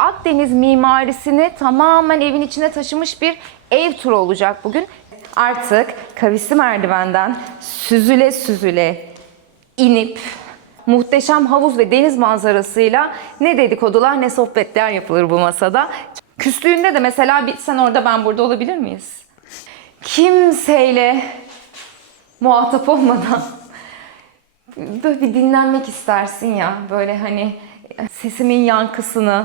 Akdeniz mimarisini tamamen evin içine taşımış bir ev turu olacak bugün. Artık kavisli merdivenden süzüle süzüle inip muhteşem havuz ve deniz manzarasıyla ne dedikodular ne sohbetler yapılır bu masada. Küslüğünde de mesela sen orada ben burada olabilir miyiz? Kimseyle muhatap olmadan böyle bir dinlenmek istersin ya, böyle hani sesimin yankısını,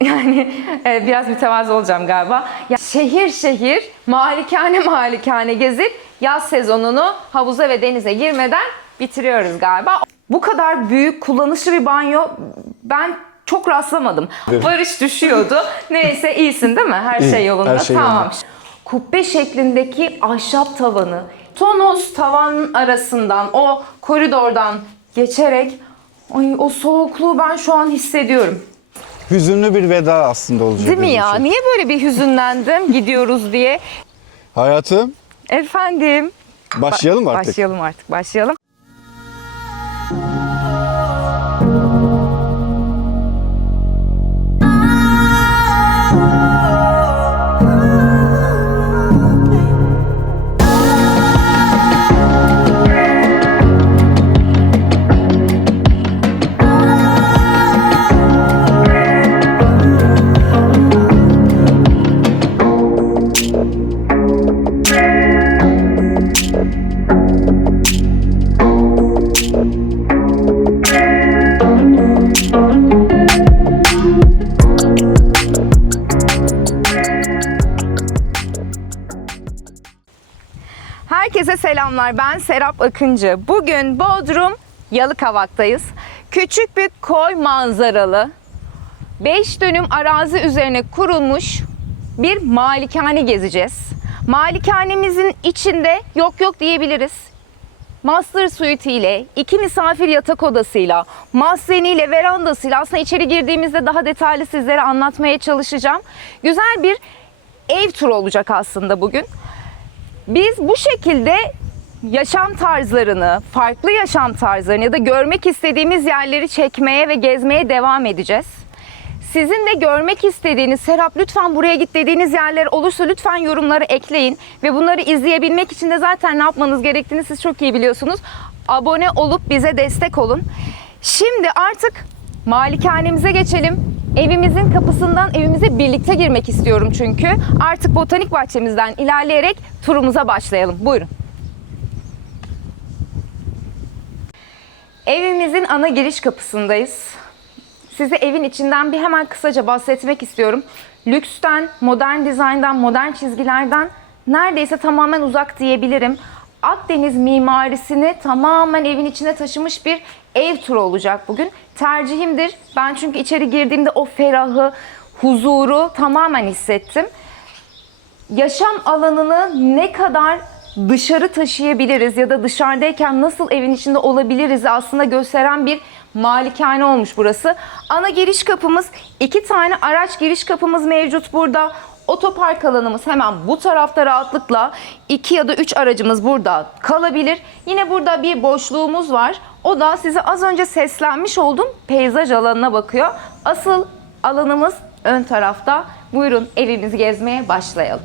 yani biraz mütevazı olacağım galiba. Ya, şehir şehir, malikane malikane gezip yaz sezonunu havuza ve denize girmeden bitiriyoruz galiba. Bu kadar büyük, kullanışlı bir banyo ben çok rastlamadım. Barış düşüyordu. Neyse, iyisin değil mi? Her şey yolunda. Her şey tamam. yolunda. Kubbe şeklindeki ahşap tavanı, tonoz tavan arasından, o koridordan geçerek o soğukluğu ben şu an hissediyorum. Hüzünlü bir veda aslında olacak. Değil mi benim ya? için. Niye böyle bir hüzünlendim gidiyoruz diye? Hayatım, Efendim? başlayalım mı artık? Başlayalım artık, başlayalım. Herkese selamlar. Ben Serap Akıncı. Bugün Bodrum Yalıkavak'tayız. Küçük bir koy manzaralı, 5 dönüm arazi üzerine kurulmuş bir malikane gezeceğiz. Malikanemizin içinde yok diyebiliriz. Master suite ile, 2 misafir yatak odasıyla, mahzeniyle, verandasıyla, aslında içeri girdiğimizde daha detaylı sizlere anlatmaya çalışacağım. Güzel bir ev turu olacak aslında bugün. Biz bu şekilde yaşam tarzlarını, farklı yaşam tarzlarını ya da görmek istediğimiz yerleri çekmeye ve gezmeye devam edeceğiz. Sizin de görmek istediğiniz, Serap lütfen buraya git dediğiniz yerler olursa lütfen yorumlara ekleyin. Ve bunları izleyebilmek için de zaten ne yapmanız gerektiğini siz çok iyi biliyorsunuz. Abone olup bize destek olun. Şimdi artık malikanemize geçelim. Evimizin kapısından evimize birlikte girmek istiyorum çünkü. Artık botanik bahçemizden ilerleyerek turumuza başlayalım. Buyurun. Evimizin ana giriş kapısındayız. Size evin içinden bir hemen kısaca bahsetmek istiyorum. Lüksten, modern dizayndan, modern çizgilerden neredeyse tamamen uzak diyebilirim. Akdeniz mimarisini tamamen evin içine taşımış bir ev turu olacak bugün. Tercihimdir. Ben çünkü içeri girdiğimde o ferahı, huzuru tamamen hissettim. Yaşam alanını ne kadar dışarı taşıyabiliriz ya da dışarıdayken nasıl evin içinde olabiliriz aslında gösteren bir malikane olmuş burası. Ana giriş kapımız, 2 tane araç giriş kapımız mevcut burada. Otopark alanımız hemen bu tarafta, rahatlıkla 2 ya da 3 aracımız burada kalabilir. Yine burada bir boşluğumuz var. O da size az önce seslenmiş olduğum peyzaj alanına bakıyor. Asıl alanımız ön tarafta. Buyurun evimizi gezmeye başlayalım.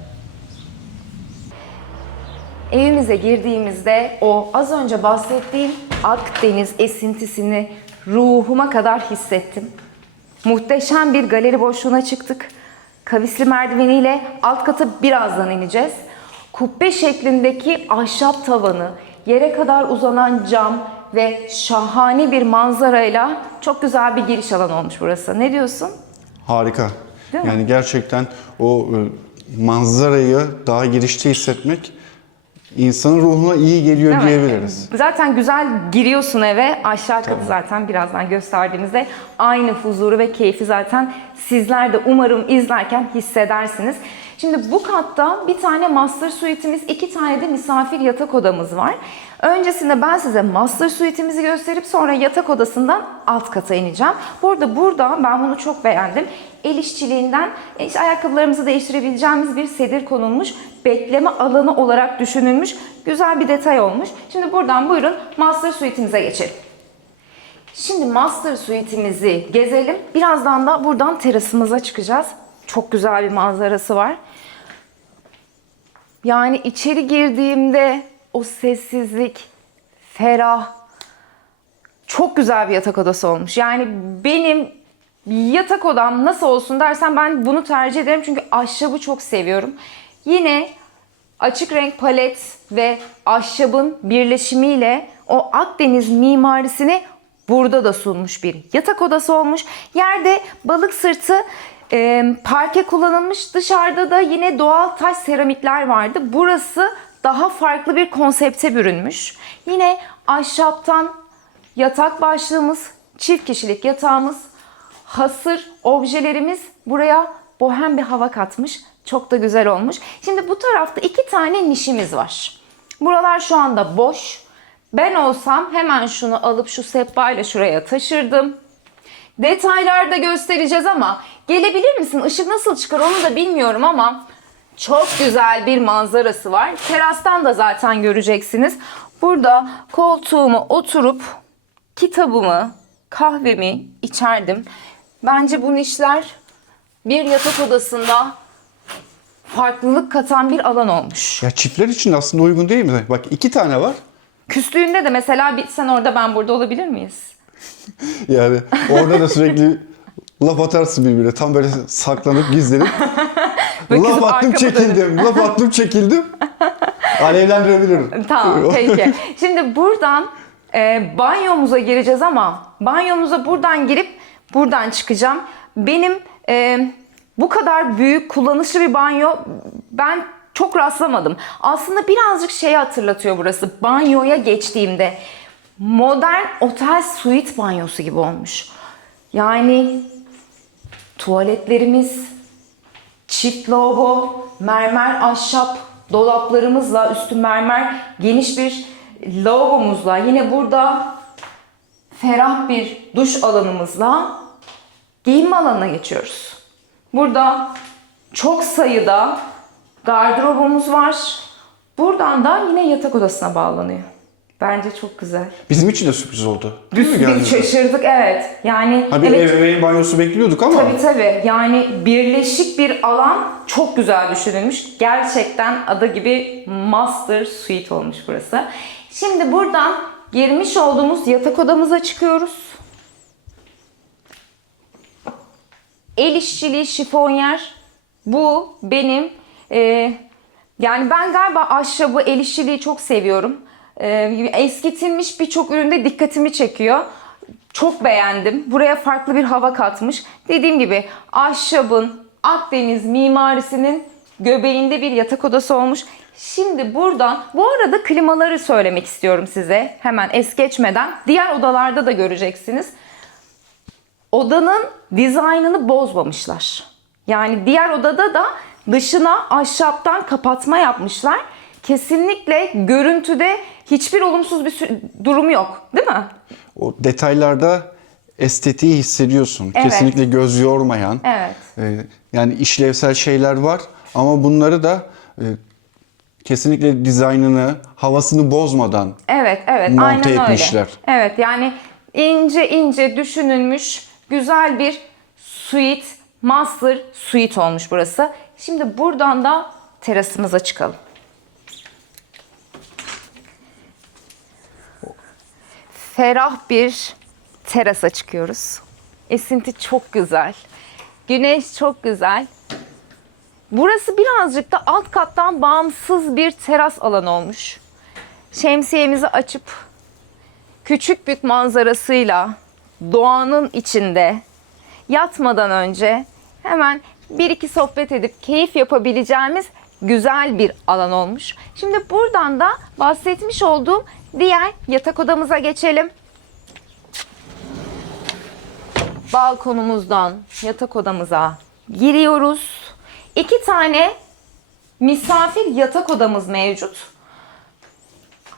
Evimize girdiğimizde o az önce bahsettiğim Akdeniz esintisini ruhuma kadar hissettim. Muhteşem bir galeri boşluğuna çıktık. Kavisli merdiveniyle alt kata birazdan ineceğiz. Kubbe şeklindeki ahşap tavanı, yere kadar uzanan cam ve şahane bir manzarayla çok güzel bir giriş alanı olmuş burası. Ne diyorsun? Harika. Değil mi? Yani gerçekten o manzarayı daha girişte hissetmek insanın ruhuna iyi geliyor Değil mi? diyebiliriz. Zaten güzel giriyorsun eve. Aşağı katı zaten birazdan gösterdiğimizde aynı huzuru ve keyfi zaten sizler de umarım izlerken hissedersiniz. Şimdi bu katta bir tane master suite'imiz, 2 tane de misafir yatak odamız var. Öncesinde ben size master suite'imizi gösterip sonra yatak odasından alt kata ineceğim. Bu arada burada ben bunu çok beğendim. El işçiliğinden işte ayakkabılarımızı değiştirebileceğimiz bir sedir konulmuş. Bekleme alanı olarak düşünülmüş. Güzel bir detay olmuş. Şimdi buradan buyurun master suite'imize geçelim. Şimdi master suite'imizi gezelim. Birazdan da buradan terasımıza çıkacağız. Çok güzel bir manzarası var. Yani içeri girdiğimde o sessizlik, ferah, çok güzel bir yatak odası olmuş. Yani benim yatak odam nasıl olsun dersen ben bunu tercih ederim. Çünkü ahşabı çok seviyorum. Yine açık renk palet ve ahşabın birleşimiyle o Akdeniz mimarisini burada da sunmuş bir yatak odası olmuş. Yerde balık sırtı parke kullanılmış. Dışarıda da yine doğal taş seramikler vardı. Burası daha farklı bir konsepte bürünmüş. Yine ahşaptan yatak başlığımız, çift kişilik yatağımız, hasır objelerimiz buraya bohem bir hava katmış. Çok da güzel olmuş. Şimdi bu tarafta 2 tane nişimiz var. Buralar şu anda boş. Ben olsam hemen şunu alıp şu sehpayla şuraya taşırdım. Detaylarda göstereceğiz ama gelebilir misin? Işık nasıl çıkar onu da bilmiyorum ama çok güzel bir manzarası var. Terastan da zaten göreceksiniz. Burada koltuğuma oturup kitabımı, kahvemi içerdim. Bence bu nişler bir yatak odasında farklılık katan bir alan olmuş. Ya çiftler için de aslında uygun değil mi? Bak 2 tane var. Küslüğünde de mesela sen orada ben burada olabilir miyiz? Yani orada da sürekli laf atarsın birbirine. Tam böyle saklanıp gizlenip. Ve Laf kızım attım arkamı çekildim. Laf attım çekildim. Alevlendirebilirim. Tamam peki. Şimdi buradan banyomuza gireceğiz ama banyomuza buradan girip buradan çıkacağım. Benim bu kadar büyük kullanışlı bir banyo ben çok rastlamadım. Aslında birazcık şeyi hatırlatıyor burası. Banyoya geçtiğimde modern otel suite banyosu gibi olmuş. Yani tuvaletlerimiz, çift lavabo, mermer ahşap dolaplarımızla, üstü mermer geniş bir lavabomuzla, yine burada ferah bir duş alanımızla giyinme alanına geçiyoruz. Burada çok sayıda gardırobumuz var. Buradan da yine yatak odasına bağlanıyor. Bence çok güzel. Bizim için de sürpriz oldu. Değil mi Biz geldiğinizde? şaşırdık evet. Yani Ha bir evet. ebeveyn banyosu bekliyorduk ama. Tabii. Yani birleşik bir alan çok güzel düşünülmüş. Gerçekten adı gibi master suite olmuş burası. Şimdi buradan girmiş olduğumuz yatak odamıza çıkıyoruz. El işçiliği şifonyer. Bu benim yani ben galiba ahşabı, el işçiliği çok seviyorum. Eskitilmiş birçok üründe dikkatimi çekiyor. Çok beğendim. Buraya farklı bir hava katmış. Dediğim gibi ahşabın, Akdeniz mimarisinin göbeğinde bir yatak odası olmuş. Şimdi buradan, bu arada klimaları söylemek istiyorum size. Hemen es geçmeden. Diğer odalarda da göreceksiniz. Odanın dizaynını bozmamışlar. Yani diğer odada da dışına ahşaptan kapatma yapmışlar. Kesinlikle görüntüde hiçbir olumsuz bir durum yok, değil mi? O detaylarda estetiği hissediyorsun. Evet. Kesinlikle göz yormayan. Evet. Yani işlevsel şeyler var ama bunları da kesinlikle dizaynını, havasını bozmadan Evet, monte aynen etmişler. öyle. Evet, yani ince düşünülmüş güzel bir suite, master suite olmuş burası. Şimdi buradan da terasımıza çıkalım. Ferah bir terasa çıkıyoruz. Esinti çok güzel. Güneş çok güzel. Burası birazcık da alt kattan bağımsız bir teras alanı olmuş. Şemsiyemizi açıp küçük bir manzarasıyla doğanın içinde yatmadan önce hemen bir iki sohbet edip keyif yapabileceğimiz güzel bir alan olmuş. Şimdi buradan da bahsetmiş olduğum diğer yatak odamıza geçelim. Balkonumuzdan yatak odamıza giriyoruz. 2 tane misafir yatak odamız mevcut.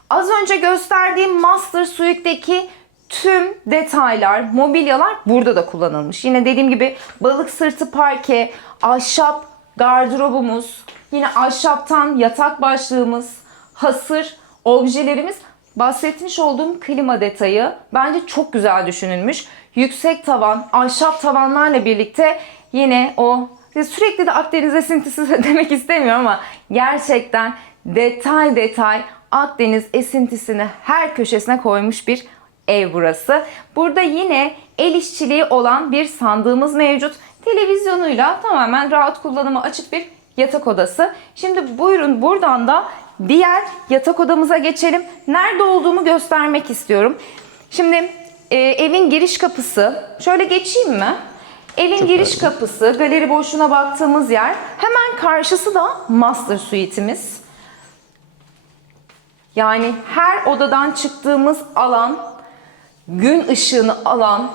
Az önce gösterdiğim Master Suite'deki tüm detaylar, mobilyalar burada da kullanılmış. Yine dediğim gibi balık sırtı parke, ahşap gardırobumuz, yine ahşaptan yatak başlığımız, hasır objelerimiz bahsetmiş olduğum klima detayı bence çok güzel düşünülmüş. Yüksek tavan, ahşap tavanlarla birlikte yine o sürekli de Akdeniz esintisi demek istemiyorum ama gerçekten detay detay Akdeniz esintisini her köşesine koymuş bir ev burası. Burada yine el işçiliği olan bir sandığımız mevcut. Televizyonuyla tamamen rahat kullanıma açık bir yatak odası. Şimdi buyurun buradan da diğer yatak odamıza geçelim. Nerede olduğumu göstermek istiyorum. Şimdi evin giriş kapısı. Şöyle geçeyim mi? Evin giriş kapısı, galeri boşluğuna baktığımız yer. Hemen karşısı da master suite'imiz. Yani her odadan çıktığımız alan, gün ışığını alan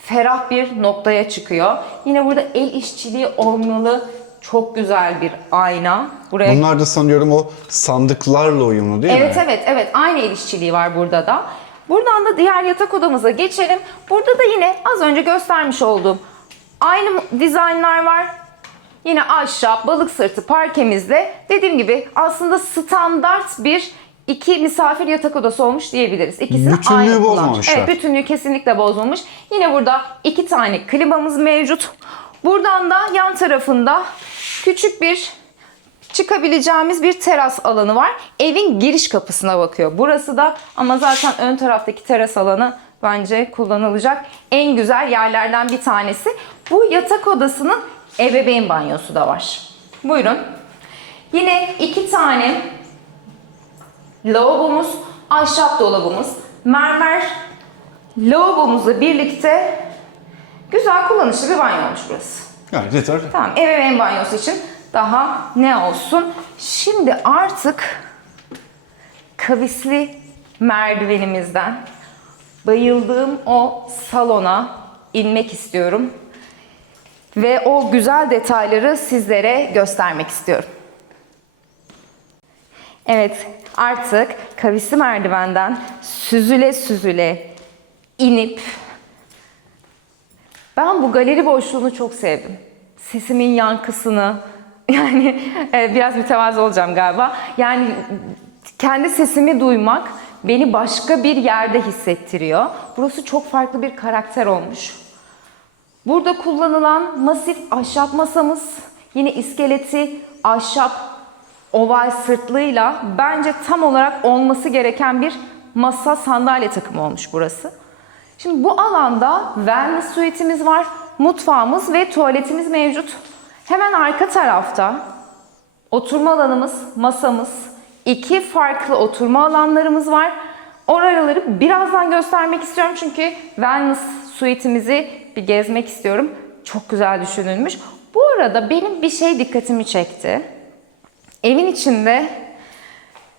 ferah bir noktaya çıkıyor. Yine burada el işçiliği olmalı çok güzel bir ayna. Buraya... Bunlar da sanıyorum o sandıklarla uyumlu değil mi? Evet. Aynı el işçiliği var burada da. Buradan da diğer yatak odamıza geçelim. Burada da yine az önce göstermiş olduğum aynı dizaynlar var. Yine ahşap, balık sırtı parkemizde. Dediğim gibi aslında standart bir iki misafir yatak odası olmuş diyebiliriz. İkisini Bütünlüğü aynı kullanmış. bozmamışlar. Evet, bütünlüğü kesinlikle bozmamış. Yine burada 2 tane klimamız mevcut. Buradan da yan tarafında küçük bir çıkabileceğimiz bir teras alanı var. Evin giriş kapısına bakıyor. Burası da ama zaten ön taraftaki teras alanı bence kullanılacak en güzel yerlerden bir tanesi. Bu yatak odasının ebeveyn banyosu da var. Buyurun. Yine 2 tane lavabomuz, ahşap dolabımız, mermer lavabomuzla birlikte güzel kullanışlı bir banyo olmuş burası. Yani yeter. Tamam, ebeveyn banyosu için daha ne olsun? Şimdi artık kavisli merdivenimizden bayıldığım o salona inmek istiyorum. Ve o güzel detayları sizlere göstermek istiyorum. Evet, artık kavisli merdivenden süzüle süzüle inip ben bu galeri boşluğunu çok sevdim. Sesimin yankısını, yani biraz mütevazı olacağım galiba. Yani kendi sesimi duymak beni başka bir yerde hissettiriyor. Burası çok farklı bir karakter olmuş. Burada kullanılan masif ahşap masamız, yine iskeleti ahşap oval sırtlığıyla bence tam olarak olması gereken bir masa sandalye takımı olmuş burası. Şimdi bu alanda wellness suite'imiz var, mutfağımız ve tuvaletimiz mevcut. Hemen arka tarafta oturma alanımız, masamız, 2 farklı oturma alanlarımız var. Oraları birazdan göstermek istiyorum çünkü wellness suite'imizi bir gezmek istiyorum. Çok güzel düşünülmüş. Bu arada benim bir şey dikkatimi çekti. Evin içinde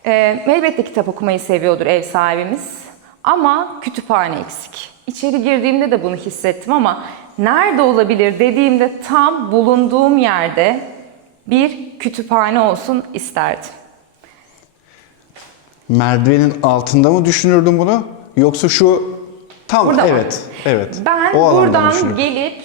elbette kitap okumayı seviyordur ev sahibimiz. Ama kütüphane eksik. İçeri girdiğimde de bunu hissettim ama nerede olabilir dediğimde tam bulunduğum yerde bir kütüphane olsun isterdim. Merdivenin altında mı düşünürdün bunu? Yoksa şu tam Burada mı? evet. Ben O alanda mı buradan düşünürdün? gelip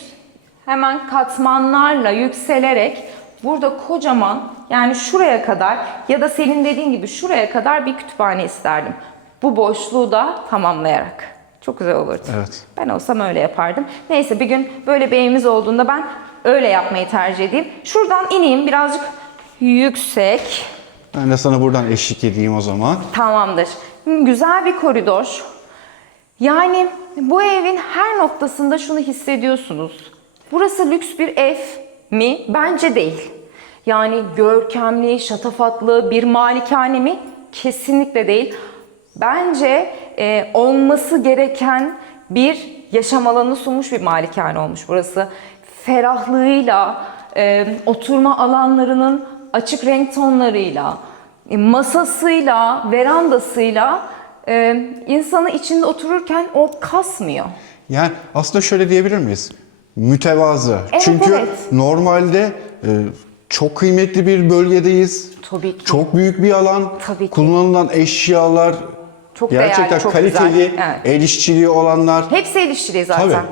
hemen katmanlarla yükselerek burada kocaman yani şuraya kadar ya da senin dediğin gibi şuraya kadar bir kütüphane isterdim. Bu boşluğu da tamamlayarak. Çok güzel olurdu. Evet. Ben olsam öyle yapardım. Neyse bir gün böyle bir evimiz olduğunda ben öyle yapmayı tercih edeyim. Şuradan ineyim birazcık yüksek. Ben de sana buradan eşlik edeyim o zaman. Tamamdır. Güzel bir koridor. Yani bu evin her noktasında şunu hissediyorsunuz. Burası lüks bir ev mi? Bence değil. Yani görkemli, şatafatlı bir malikane mi? Kesinlikle değil. Bence olması gereken bir yaşam alanı sunmuş bir malikane olmuş burası. Ferahlığıyla, oturma alanlarının açık renk tonlarıyla, masasıyla, verandasıyla insanı içinde otururken o kasmıyor. Yani aslında şöyle diyebilir miyiz? Mütevazı. Evet, Çünkü evet. normalde çok kıymetli bir bölgedeyiz. Tabii ki. Çok büyük bir alan. Tabii ki. Kullanılan eşyalar Çok gerçekten değerli, çok kaliteli, güzel. Evet. el işçiliği olanlar. Hepsi el işçiliği zaten. Tabii.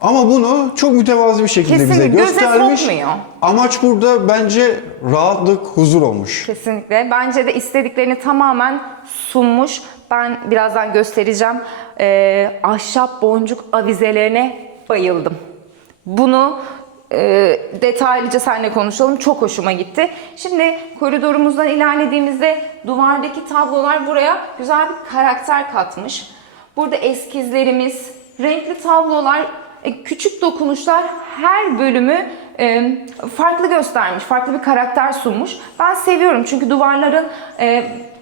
Ama bunu çok mütevazı bir şekilde bize Kesinlikle göze göstermiş. sokmuyor. Amaç burada bence rahatlık, huzur olmuş. Kesinlikle. Bence de istediklerini tamamen sunmuş. Ben birazdan göstereceğim. Ahşap boncuk avizelerine bayıldım. Bunu detaylıca seninle konuşalım. Çok hoşuma gitti. Şimdi koridorumuzdan ilerlediğimizde duvardaki tablolar buraya güzel bir karakter katmış. Burada eskizlerimiz, renkli tablolar, küçük dokunuşlar her bölümü farklı göstermiş, farklı bir karakter sunmuş. Ben seviyorum çünkü duvarların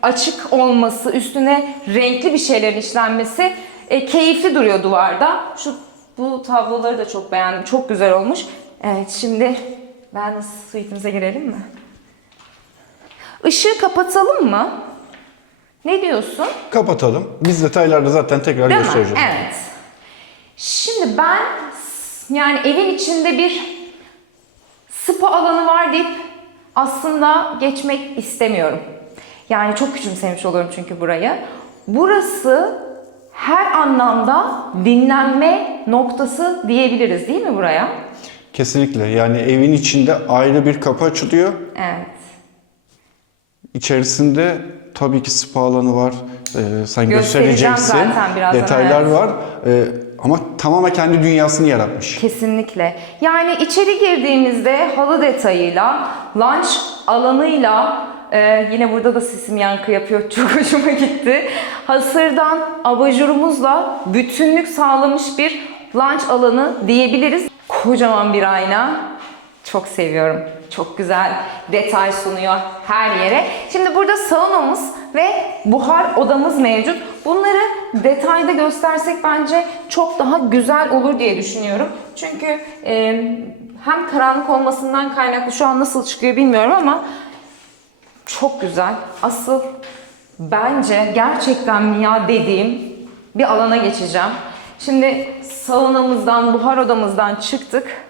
açık olması, üstüne renkli bir şeylerin işlenmesi keyifli duruyor duvarda. Bu tabloları da çok beğendim, çok güzel olmuş. Evet, şimdi suite'imize girelim mi? Işığı kapatalım mı? Ne diyorsun? Kapatalım. Biz detaylarda zaten tekrar Değil mi? göstereceğiz. Evet. Şimdi ben yani evin içinde bir spa alanı var deyip aslında geçmek istemiyorum. Yani çok küçümsemiş oluyorum çünkü burayı. Burası her anlamda dinlenme noktası diyebiliriz değil mi buraya? Kesinlikle. Yani evin içinde ayrı bir kapı açılıyor. Evet. İçerisinde tabii ki spa alanı var. Sen Göstereceğim göstereceksin. zaten birazdan, Detaylar evet. var. Ama tamamen kendi dünyasını yaratmış. Kesinlikle. Yani içeri girdiğimizde halı detayıyla, lunch alanıyla, yine burada da sesim yankı yapıyor. Çok hoşuma gitti. Hasırdan abajurumuzla bütünlük sağlamış bir lunch alanı diyebiliriz. Kocaman bir ayna. Çok seviyorum. Çok güzel detay sunuyor her yere. Şimdi burada saunamız ve buhar odamız mevcut. Bunları detayda göstersek bence çok daha güzel olur diye düşünüyorum. Çünkü hem karanlık olmasından kaynaklı şu an nasıl çıkıyor bilmiyorum ama çok güzel. Asıl bence gerçekten mi ya dediğim bir alana geçeceğim. Şimdi saunamızdan, buhar odamızdan çıktık.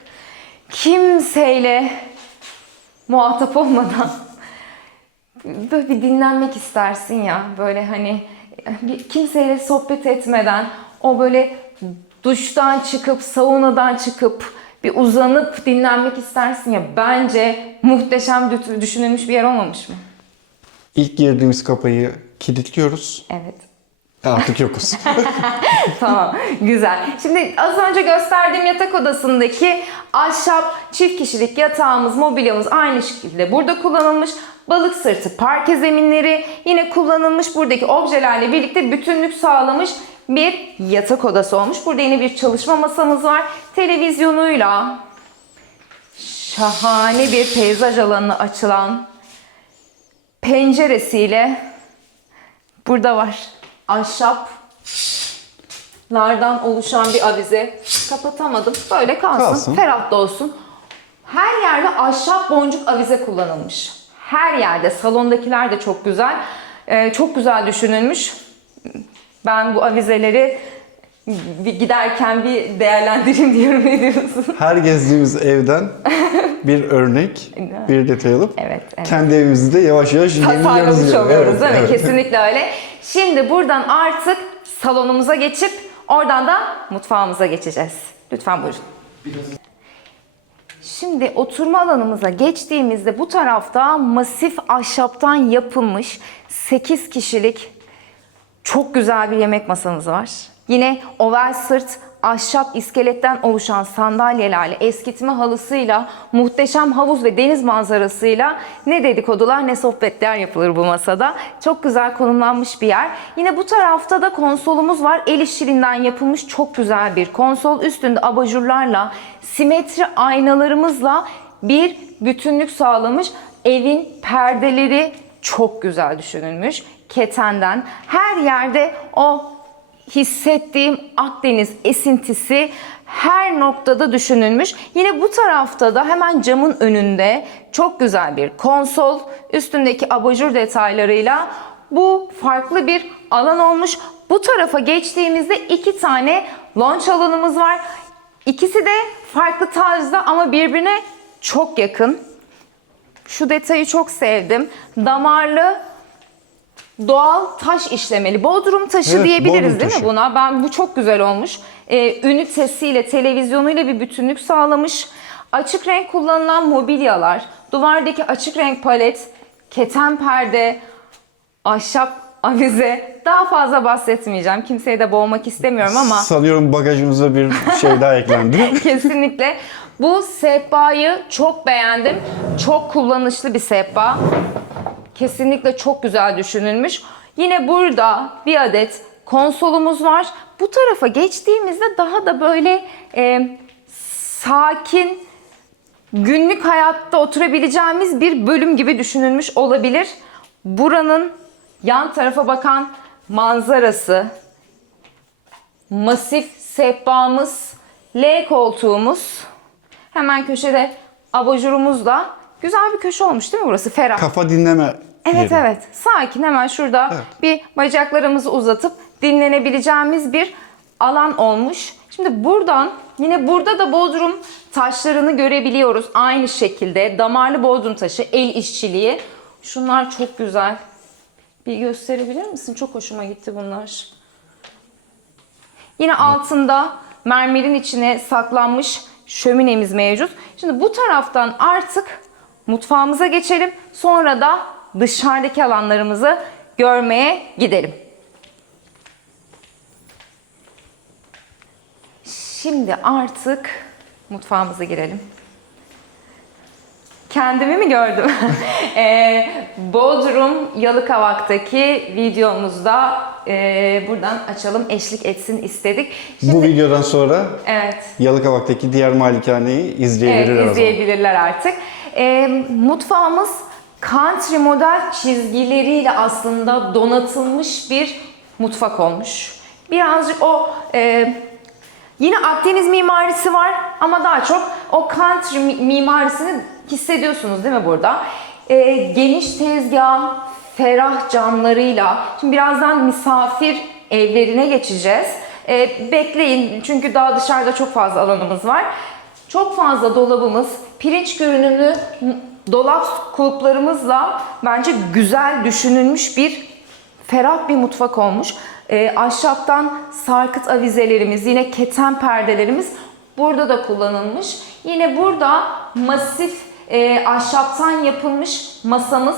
Kimseyle muhatap olmadan böyle bir dinlenmek istersin ya. Böyle hani kimseyle sohbet etmeden o böyle duştan çıkıp, saunadan çıkıp bir uzanıp dinlenmek istersin ya. Bence muhteşem düşünülmüş bir yer olmamış mı? İlk girdiğimiz kapıyı kilitliyoruz. Evet. Artık yokuz. Tamam, güzel. Şimdi az önce gösterdiğim yatak odasındaki ahşap çift kişilik yatağımız, mobilyamız aynı şekilde burada kullanılmış. Balık sırtı parke zeminleri yine kullanılmış. Buradaki objelerle birlikte bütünlük sağlamış bir yatak odası olmuş. Burada yine bir çalışma masamız var. Televizyonuyla şahane bir peyzaj alanına açılan penceresiyle burada var. Ahşaplardan oluşan bir avize. Kapatamadım. Böyle kalsın. Ferah da olsun. Her yerde ahşap boncuk avize kullanılmış. Her yerde. Salondakiler de çok güzel. Çok güzel düşünülmüş. Ben bu avizeleri giderken bir değerlendireyim diyorum. Ne diyorsun? Her gezdiğimiz evden bir örnek, bir detay alıp kendi evimizde yavaş yavaş tasarlamış oluyoruz değil mi? Evet. Kesinlikle öyle. Şimdi buradan artık salonumuza geçip oradan da mutfağımıza geçeceğiz. Lütfen buyurun. Şimdi oturma alanımıza geçtiğimizde bu tarafta masif ahşaptan yapılmış 8 kişilik çok güzel bir yemek masamız var. Yine oval sırt ahşap iskeletten oluşan sandalyelerle, eskitme halısıyla, muhteşem havuz ve deniz manzarasıyla ne dedikodular ne sohbetler yapılır bu masada. Çok güzel konumlanmış bir yer. Yine bu tarafta da konsolumuz var. El işçiliğinden yapılmış çok güzel bir konsol. Üstünde abajurlarla, simetri aynalarımızla bir bütünlük sağlamış. Evin perdeleri çok güzel düşünülmüş. Ketenden her yerde o hissettiğim Akdeniz esintisi her noktada düşünülmüş. Yine bu tarafta da hemen camın önünde çok güzel bir konsol, üstündeki abajur detaylarıyla bu farklı bir alan olmuş. Bu tarafa geçtiğimizde 2 tane lounge alanımız var. İkisi de farklı tarzda ama birbirine çok yakın. Şu detayı çok sevdim. Damarlı doğal taş işlemeli. Bodrum taşı Evet, diyebiliriz Bodrum değil taşı. mi buna? Bu çok güzel olmuş. Ünitesiyle, televizyonuyla bir bütünlük sağlamış. Açık renk kullanılan mobilyalar, duvardaki açık renk palet, keten perde, ahşap avize. Daha fazla bahsetmeyeceğim. Kimseyi de boğmak istemiyorum ama Sanıyorum bagajımıza bir şey daha eklendi. kesinlikle bu sehpayı çok beğendim. Çok kullanışlı bir sehpa. Kesinlikle çok güzel düşünülmüş. Yine burada bir adet konsolumuz var. Bu tarafa geçtiğimizde daha da böyle sakin, günlük hayatta oturabileceğimiz bir bölüm gibi düşünülmüş olabilir. Buranın yan tarafa bakan manzarası, masif sehpamız, L koltuğumuz, hemen köşede abajurumuzla güzel bir köşe olmuş değil mi burası? Ferah. Kafa dinleme Evet yeri. evet. Sakin, hemen şurada bir bacaklarımızı uzatıp dinlenebileceğimiz bir alan olmuş. Şimdi buradan, yine burada da Bodrum taşlarını görebiliyoruz. Aynı şekilde damarlı Bodrum taşı, el işçiliği. Şunlar çok güzel. Bir gösterebilir misin? Çok hoşuma gitti bunlar. Yine altında mermerin içine saklanmış şöminemiz mevcut. Şimdi bu taraftan artık mutfağımıza geçelim. Sonra da dışarıdaki alanlarımızı görmeye gidelim. Şimdi artık mutfağımıza girelim. Kendimi mi gördüm? Bodrum Yalıkavak'taki videomuzda buradan açalım, eşlik etsin istedik. Bu videodan sonra Evet. Yalıkavak'taki diğer malikaneyi izleyebilirler. Evet, o zaman. izleyebilirler artık. Mutfağımız country model çizgileriyle aslında donatılmış bir mutfak olmuş. Birazcık o yine Akdeniz mimarisi var ama daha çok o country mimarisini hissediyorsunuz değil mi burada? Geniş tezgah, ferah camlarıyla. Şimdi birazdan misafir evlerine geçeceğiz. Bekleyin çünkü daha dışarıda çok fazla alanımız var. Çok fazla dolabımız, pirinç görünümlü dolap kulplarımızla bence güzel düşünülmüş bir ferah bir mutfak olmuş. Ahşaptan sarkıt avizelerimiz, yine keten perdelerimiz burada da kullanılmış. Yine burada masif ahşaptan yapılmış masamız.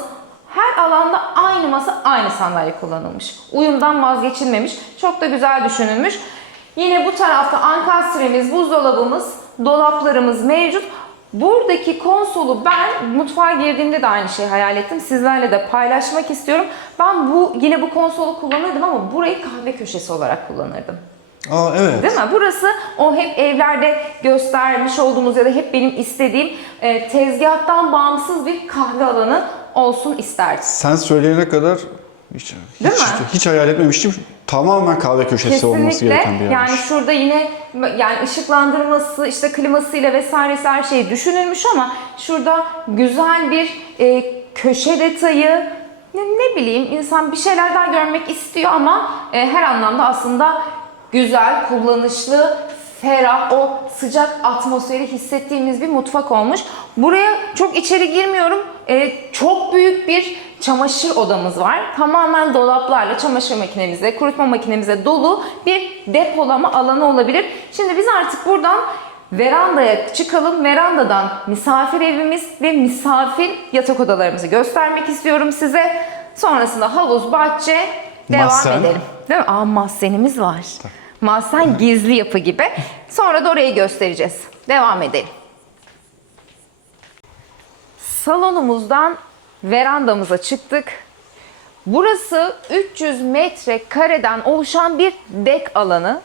Her alanda aynı masa, aynı sandalye kullanılmış. Uyumdan vazgeçilmemiş. Çok da güzel düşünülmüş. Yine bu tarafta ankastremiz, buzdolabımız, dolaplarımız mevcut. Buradaki konsolu ben mutfağa girdiğimde de aynı şeyi hayal ettim. Sizlerle de paylaşmak istiyorum. Ben yine bu konsolu kullanırdım ama burayı kahve köşesi olarak kullanırdım. Aa, evet. Değil mi? Burası o hep evlerde göstermiş olduğumuz ya da hep benim istediğim tezgahtan bağımsız bir kahve alanı olsun isterdim. Sen söyleyene kadar hiç hayal etmemiştim. Tamamen kahve köşesi olması gereken bir yermiş. Yani şurada yine yani ışıklandırması, işte klimasıyla vesairesi her şey düşünülmüş ama şurada güzel bir köşe detayı, ne bileyim insan bir şeyler daha görmek istiyor ama her anlamda aslında güzel, kullanışlı, ferah, o sıcak atmosferi hissettiğimiz bir mutfak olmuş. Buraya çok içeri girmiyorum. Çok büyük bir çamaşır odamız var. Tamamen dolaplarla, çamaşır makinemizle, kurutma makinemizle dolu bir depolama alanı olabilir. Şimdi biz artık buradan verandaya çıkalım. Verandadan misafir evimiz ve misafir yatak odalarımızı göstermek istiyorum size. Sonrasında havuz, bahçe devam Mahzen. edelim. Değil mi? Aa, mahzenimiz var. Mahzen gizli yapı gibi. Sonra da orayı göstereceğiz. Devam edelim. Salonumuzdan verandamıza çıktık. Burası 300 metrekareden oluşan bir dek alanı.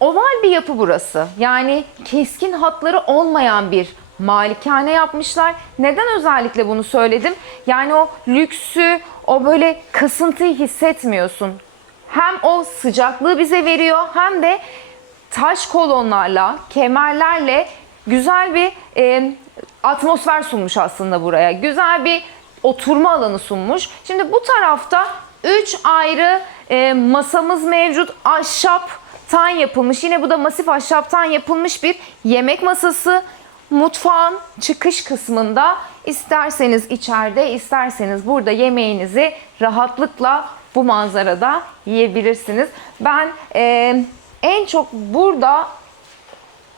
Oval bir yapı burası. Yani keskin hatları olmayan bir malikane yapmışlar. Neden özellikle bunu söyledim? Yani o lüksü, o böyle kasıntıyı hissetmiyorsun. Hem o sıcaklığı bize veriyor hem de taş kolonlarla, kemerlerle güzel bir atmosfer sunmuş aslında buraya. Güzel bir oturma alanı sunmuş. Şimdi bu tarafta 3 ayrı masamız mevcut. Ahşaptan yapılmış. Yine bu da masif ahşaptan yapılmış bir yemek masası. Mutfağın çıkış kısmında isterseniz içeride, isterseniz burada yemeğinizi rahatlıkla bu manzarada yiyebilirsiniz. Ben en çok burada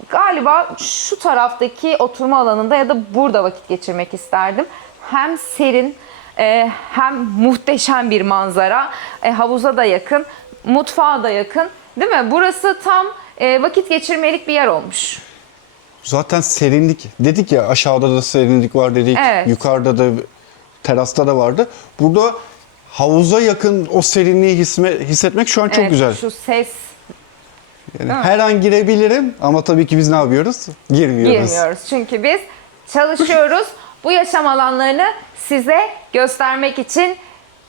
galiba şu taraftaki oturma alanında ya da burada vakit geçirmek isterdim. Hem serin Hem muhteşem bir manzara, havuza da yakın, mutfağa da yakın, değil mi? Burası tam vakit geçirmelik bir yer olmuş. Zaten serinlik dedik ya, aşağıda da serinlik var dedik. Evet. Yukarıda da, terasta da vardı. Burada havuza yakın o serinliği hissetmek şu an çok Evet, güzel. Şu ses. Yani her an girebilirim ama tabii ki biz ne yapıyoruz? Girmiyoruz. Çünkü biz çalışıyoruz. Bu yaşam alanlarını size göstermek için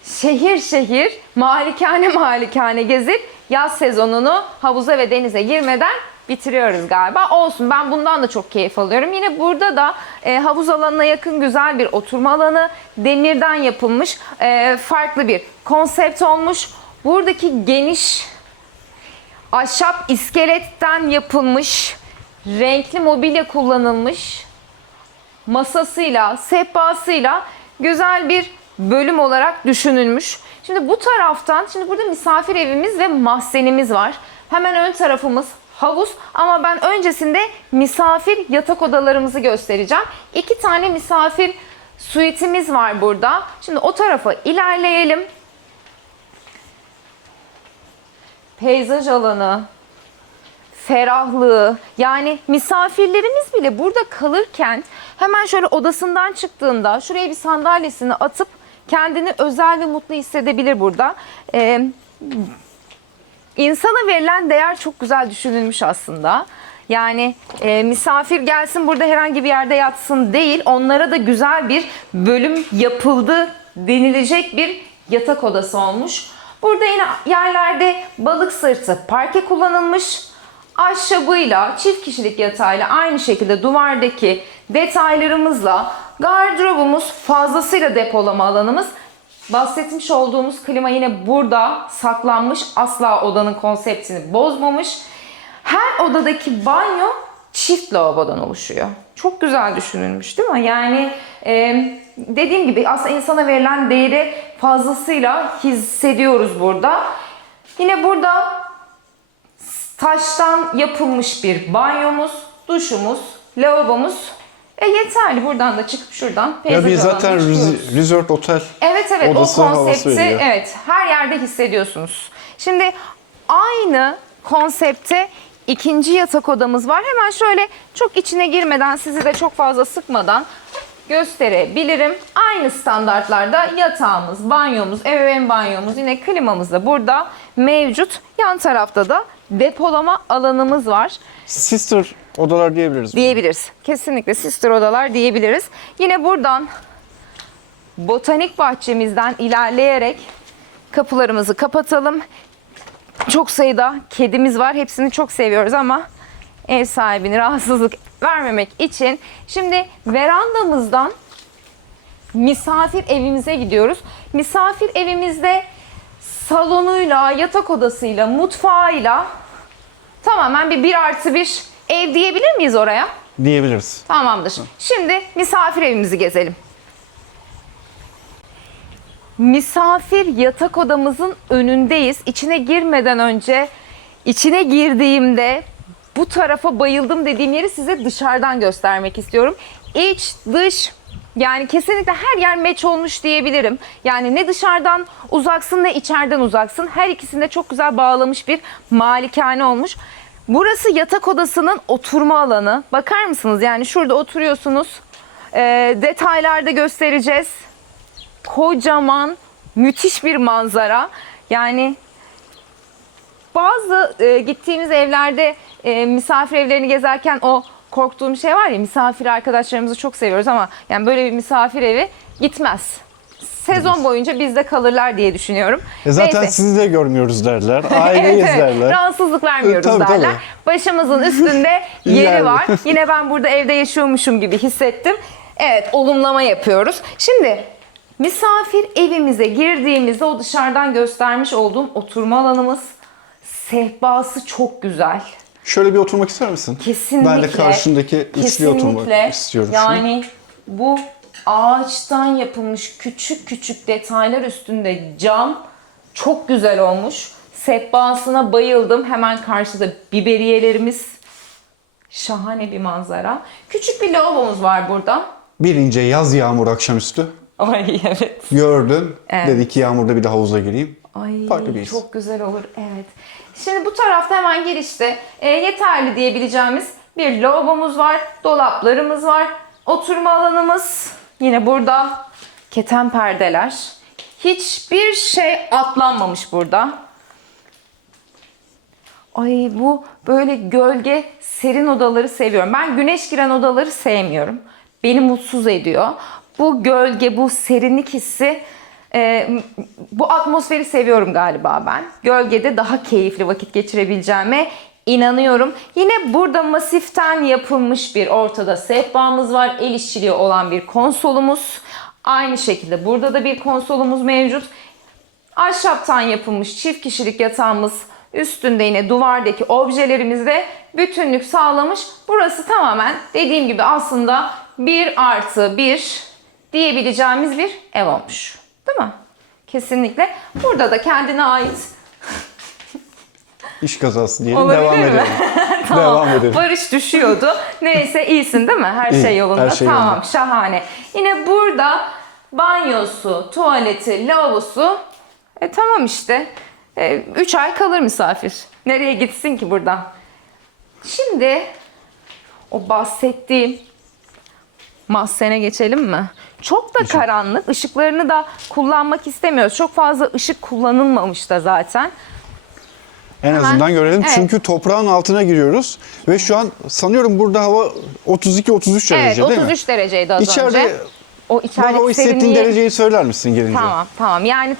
şehir şehir, malikane malikane gezip yaz sezonunu havuza ve denize girmeden bitiriyoruz galiba. Olsun, ben bundan da çok keyif alıyorum. Yine burada da havuz alanına yakın güzel bir oturma alanı. Demirden yapılmış farklı bir konsept olmuş. Buradaki geniş ahşap iskeletten yapılmış, renkli mobilya kullanılmış, masasıyla, sehpasıyla güzel bir bölüm olarak düşünülmüş. Şimdi bu taraftan, şimdi burada misafir evimiz ve mahzenimiz var. Hemen ön tarafımız havuz ama ben öncesinde misafir yatak odalarımızı göstereceğim. 2 tane misafir suitimiz var burada. Şimdi o tarafa ilerleyelim. Peyzaj alanı, ferahlığı, yani misafirlerimiz bile burada kalırken hemen şöyle odasından çıktığında şuraya bir sandalyesini atıp kendini özel ve mutlu hissedebilir burada. İnsana verilen değer çok güzel düşünülmüş aslında. Yani misafir gelsin burada herhangi bir yerde yatsın değil, onlara da güzel bir bölüm yapıldı denilecek bir yatak odası olmuş. Burada yine yerlerde balık sırtı parke kullanılmış. Ahşabıyla, çift kişilik yatağıyla aynı şekilde duvardaki detaylarımızla gardırobumuz, fazlasıyla depolama alanımız. Bahsetmiş olduğumuz klima yine burada saklanmış. Asla odanın konseptini bozmamış. Her odadaki banyo çift lavabodan oluşuyor. Çok güzel düşünülmüş değil mi? Yani dediğim gibi aslında insana verilen değeri fazlasıyla hissediyoruz burada. Yine burada taştan yapılmış bir banyomuz, duşumuz, lavabomuz. Yeterli. Buradan da çıkıp şuradan Ya peyzaj biz zaten alanına çıkıyoruz. resort otel Evet odası o havası konsepti veriyor. evet her yerde hissediyorsunuz. Şimdi aynı konsepte ikinci yatak odamız var. Hemen şöyle çok içine girmeden, sizi de çok fazla sıkmadan gösterebilirim. Aynı standartlarda yatağımız, banyomuz, ebeveyn banyomuz, yine klimamız da burada mevcut. Yan tarafta da depolama alanımız var. Sister odalar diyebiliriz. Diyebiliriz. Kesinlikle sister odalar diyebiliriz. Yine buradan botanik bahçemizden ilerleyerek kapılarımızı kapatalım. Çok sayıda kedimiz var. Hepsini çok seviyoruz ama ev sahibine rahatsızlık vermemek için şimdi verandamızdan misafir evimize gidiyoruz. Misafir evimizde salonuyla, yatak odasıyla, mutfağıyla tamamen bir 1+1 ev diyebilir miyiz oraya? Diyebiliriz. Tamamdır. Şimdi misafir evimizi gezelim. Misafir yatak odamızın önündeyiz. İçine girmeden önce, içine girdiğimde bu tarafa bayıldım dediğim yeri size dışarıdan göstermek istiyorum. İç, dış, yani kesinlikle her yer meç olmuş diyebilirim. Yani ne dışarıdan uzaksın ne içeriden uzaksın. Her ikisinde çok güzel bağlamış bir malikane olmuş. Burası yatak odasının oturma alanı. Bakar mısınız? Yani şurada oturuyorsunuz. Detaylarda göstereceğiz. Kocaman, müthiş bir manzara. Yani bazı gittiğimiz evlerde misafir evlerini gezerken o korktuğum şey var ya, misafir arkadaşlarımızı çok seviyoruz ama yani böyle bir misafir evi gitmez. Sezon boyunca bizde kalırlar diye düşünüyorum. Zaten Neyse. sizi de görmüyoruz derler. Aileyiz derler. Rahatsızlık vermiyoruz Tabii, derler. tabii. Başımızın üstünde yeri Yani. var. Yine ben burada evde yaşıyormuşum gibi hissettim. Evet, olumlama yapıyoruz. Şimdi misafir evimize girdiğimizde o dışarıdan göstermiş olduğum oturma alanımız, sehpası çok güzel. Şöyle bir oturmak ister misin? Kesinlikle. Ben de karşındaki üçlü oturmak istiyorum. Yani bu ağaçtan yapılmış küçük küçük detaylar üstünde cam çok güzel olmuş. Sehpasına bayıldım. Hemen karşıda biberiyelerimiz. Şahane bir manzara. Küçük bir lavabomuz var burada. Bir ince yaz yağmur akşamüstü. Ay evet. Gördün. Evet. Dedi ki yağmurda bir de havuza gireyim. Ay Farklı bir his. çok güzel olur. Evet. Şimdi bu tarafta hemen girişte yeterli diyebileceğimiz bir lavabomuz var. Dolaplarımız var. Oturma alanımız. Yine burada keten perdeler. Hiçbir şey atlanmamış burada. Ay bu böyle gölge, serin odaları seviyorum. Ben güneş giren odaları sevmiyorum. Beni mutsuz ediyor. Bu gölge, bu serinlik hissi, bu atmosferi seviyorum galiba ben. Gölgede daha keyifli vakit geçirebileceğime inanıyorum. Yine burada masiften yapılmış bir ortada sehpamız var. El işçiliği olan bir konsolumuz. Aynı şekilde burada da bir konsolumuz mevcut. Ahşaptan yapılmış çift kişilik yatağımız, üstünde yine duvardaki objelerimizle bütünlük sağlamış. Burası tamamen dediğim gibi aslında 1+1 diyebileceğimiz bir ev olmuş. Değil mi? Kesinlikle. Burada da kendine ait İş kazası diyelim. olabilir Devam mi? edelim. Tamam. Devam edelim. Barış düşüyordu. Neyse iyisin değil mi? Her İyi, şey yolunda. her şey Tamam, yolunda. şahane. Yine burada banyosu, tuvaleti, lavabosu. Tamam işte. 3 ay kalır misafir. Nereye gitsin ki buradan? Şimdi o bahsettiğim mahzene geçelim mi? Çok da karanlık. Işıklarını da kullanmak istemiyoruz. Çok fazla ışık kullanılmamış da zaten. En azından görelim. Evet. Çünkü toprağın altına giriyoruz. Ve şu an sanıyorum burada hava 32-33 Evet, derece değil mi? 33 dereceydi az İçeride önce. O içerideki bana o hissettiğin serinliği... dereceyi söyler misin girince? Tamam. Yani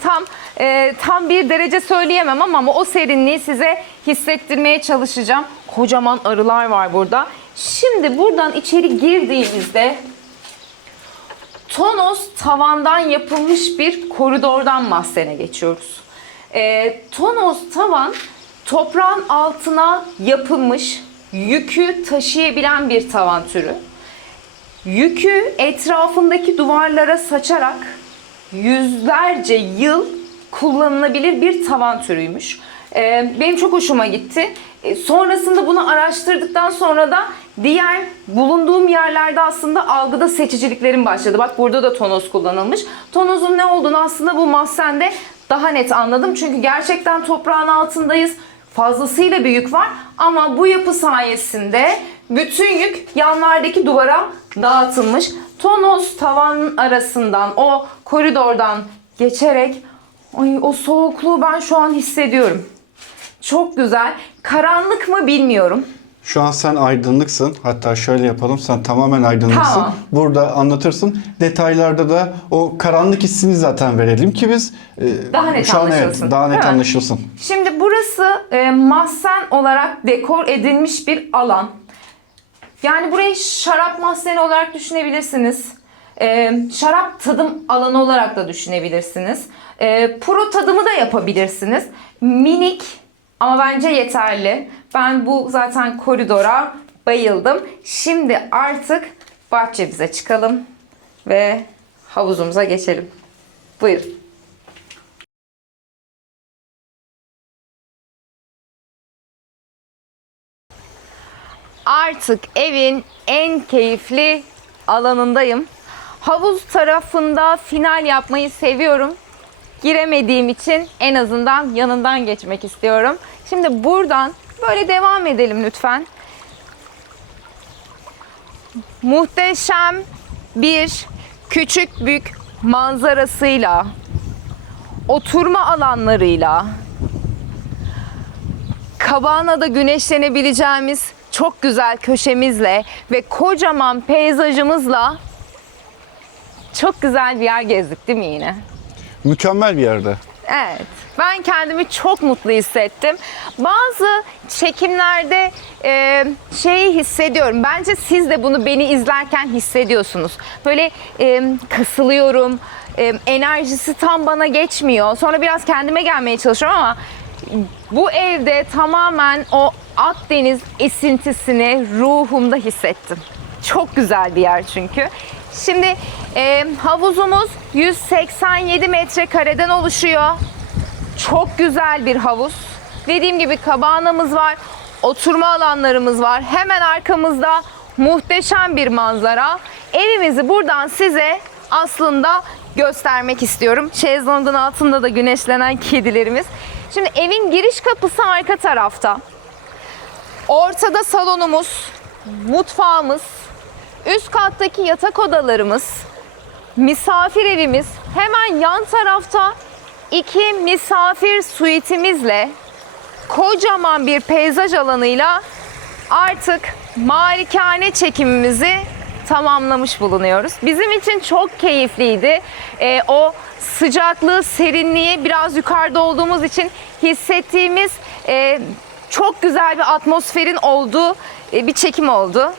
tam bir derece söyleyemem ama o serinliği size hissettirmeye çalışacağım. Kocaman arılar var burada. Şimdi buradan içeri girdiğimizde tonos tavandan yapılmış bir koridordan mahzene geçiyoruz. Tonos tavan toprağın altına yapılmış, yükü taşıyabilen bir tavan türü. Yükü etrafındaki duvarlara saçarak yüzlerce yıl kullanılabilir bir tavan türüymüş. Benim çok hoşuma gitti. Sonrasında bunu araştırdıktan sonra da diğer bulunduğum yerlerde aslında algıda seçiciliklerim başladı. Bak burada da tonoz kullanılmış. Tonozun ne olduğunu aslında bu mahzende daha net anladım. Çünkü gerçekten toprağın altındayız. Fazlasıyla bir yük var ama bu yapı sayesinde bütün yük yanlardaki duvara dağıtılmış. Tonoz tavan arasından, o koridordan geçerek o soğukluğu ben şu an hissediyorum. Çok güzel. Karanlık mı bilmiyorum. Şu an sen aydınlıksın. Hatta şöyle yapalım. Sen tamamen aydınlıksın. Tamam. Burada anlatırsın. Detaylarda da o karanlık hissini zaten verelim ki biz Daha net şu an anlaşılsın, evet, daha net değil mi? anlaşılsın. Şimdi burası mahzen olarak dekor edilmiş bir alan. Yani burayı şarap mahzeni olarak düşünebilirsiniz. Şarap tadım alanı olarak da düşünebilirsiniz. Pro tadımı da yapabilirsiniz. Minik ama bence yeterli. Ben bu zaten koridora bayıldım. Şimdi artık bahçemize çıkalım ve havuzumuza geçelim. Buyurun. Artık evin en keyifli alanındayım. Havuz tarafında final yapmayı seviyorum. Giremediğim için en azından yanından geçmek istiyorum. Şimdi buradan böyle devam edelim lütfen. Muhteşem bir küçük büyük manzarasıyla, oturma alanlarıyla, kabağına da güneşlenebileceğimiz çok güzel köşemizle ve kocaman peyzajımızla çok güzel bir yer gezdik değil mi yine? Mükemmel bir yerde. Evet. Ben kendimi çok mutlu hissettim. Bazı çekimlerde şeyi hissediyorum. Bence siz de bunu beni izlerken hissediyorsunuz. Böyle kasılıyorum. Enerjisi tam bana geçmiyor. Sonra biraz kendime gelmeye çalışıyorum ama bu evde tamamen o Akdeniz esintisini ruhumda hissettim. Çok güzel bir yer çünkü. Şimdi havuzumuz 187 metrekareden oluşuyor. Çok güzel bir havuz. Dediğim gibi kabağımız var, oturma alanlarımız var. Hemen arkamızda muhteşem bir manzara. Evimizi buradan size aslında göstermek istiyorum. Şezlongun altında da güneşlenen kedilerimiz. Şimdi evin giriş kapısı arka tarafta. Ortada salonumuz, mutfağımız, üst kattaki yatak odalarımız, misafir evimiz, hemen yan tarafta 2 misafir suitemizle kocaman bir peyzaj alanıyla artık malikane çekimimizi tamamlamış bulunuyoruz. Bizim için çok keyifliydi. O sıcaklığı, serinliği biraz yukarıda olduğumuz için hissettiğimiz çok güzel bir atmosferin olduğu bir çekim oldu.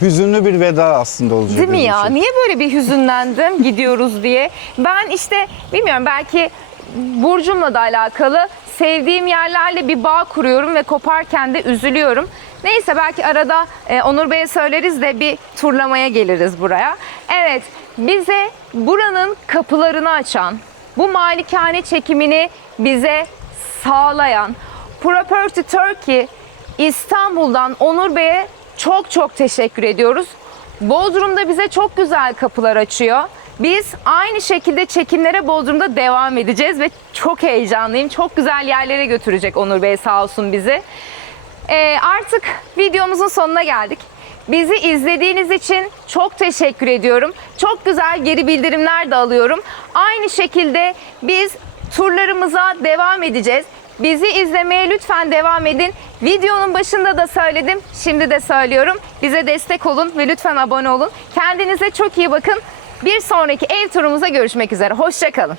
Hüzünlü bir veda aslında olacak. Değil mi benim ya? için. Niye böyle bir hüzünlendim gidiyoruz diye. Ben işte bilmiyorum, belki burcumla da alakalı, sevdiğim yerlerle bir bağ kuruyorum ve koparken de üzülüyorum. Neyse, belki arada Onur Bey'e söyleriz de bir turlamaya geliriz buraya. Evet, bize buranın kapılarını açan, bu malikane çekimini bize sağlayan Property Turkey İstanbul'dan Onur Bey'e çok çok teşekkür ediyoruz. Bodrum'da bize çok güzel kapılar açıyor. Biz aynı şekilde çekimlere Bodrum'da devam edeceğiz ve çok heyecanlıyım. Çok güzel yerlere götürecek Onur Bey, sağ olsun bizi. Artık videomuzun sonuna geldik. Bizi izlediğiniz için çok teşekkür ediyorum. Çok güzel geri bildirimler de alıyorum. Aynı şekilde biz turlarımıza devam edeceğiz. Bizi izlemeye lütfen devam edin. Videonun başında da söyledim, şimdi de söylüyorum. Bize destek olun ve lütfen abone olun. Kendinize çok iyi bakın. Bir sonraki ev turumuza görüşmek üzere. Hoşça kalın.